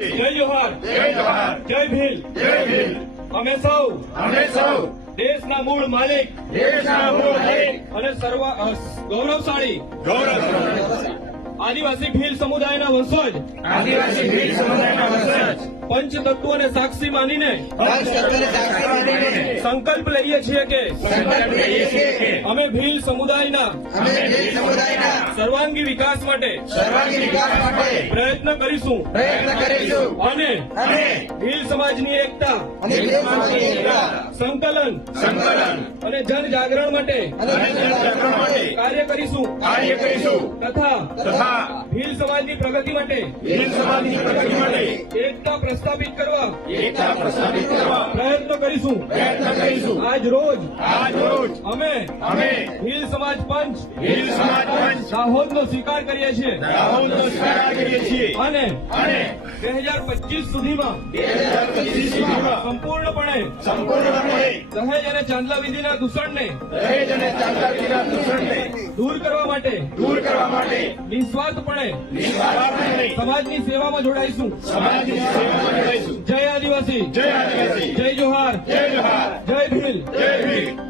જય જોહાર જય જોહાર જય ભીલ. જય ભીલ. અમે સૌ અમે સૌ દેશના મૂળ માલિક. દેશના મૂળ માલિક. અને સર્વ ગૌરવશાળી. ગૌરવશાળી. આદિવાસી ભીલ સમુદાયના વંશજ આદિવાસી ભીલ સમુદાયના વંશજ પંચ તત્વોને સાક્ષી માનીને સાક્ષી માનીને સંકલ્પ લઈએ છીએ કે સંકલ્પ લઈએ છીએ કે અમે ભીલ સમુદાયના અમે ભીલ સમુદાયના સર્વાંગી વિકાસ માટે સર્વાંગી વિકાસ માટે પ્રયત્ન કરીશું. પ્રયત્ન કરીશું. અને અને ભીલ સમાજની એકતા અને સમાજની એકતા, સંકલન સંકલન અને જન જાગરણ માટે અને જનજાગરણ માટે કાર્ય કરીશું. કાર્ય કરીશું. તથા તથા ભીલ સમાજની પ્રગતિ માટે ભીલ સમાજની પ્રગતિ માટે એકતા પ્રસ્થાપિત કરવા એકતા પ્રસ્થાપિત કરવા પ્રયત્ન કરીશું. પ્રયત્ન કરીશું. આજ રોજ આજ રોજ અમે અમે ભીલ સમાજ પંચ. ભીલ સમાજ પંચ. દાહોદનો સ્વીકાર કરીએ છીએ. દાહોદનો સ્વીકાર કરીએ છીએ. અને અને બે હજાર પચીસ સુધીમાં બે હજાર પચીસ સુધીમાં સંપૂર્ણપણે સંપૂર્ણપણે દહેજ અને ચાંદલા વિધિના દૂષણને દહેજ અને ચાંદાગીના દૂષણને દૂર કરવા માટે દૂર કરવા માટે નિસ્વાર્થપણે નિસ્વાર્થપણે સમાજની સેવામાં જોડાઈશું. સમાજની સેવામાં જોડાઈશું. જય આદિવાસી. જય આદિવાસી. જય જોહાર. જય જોહાર. જય ભીલ. જય ભીલ.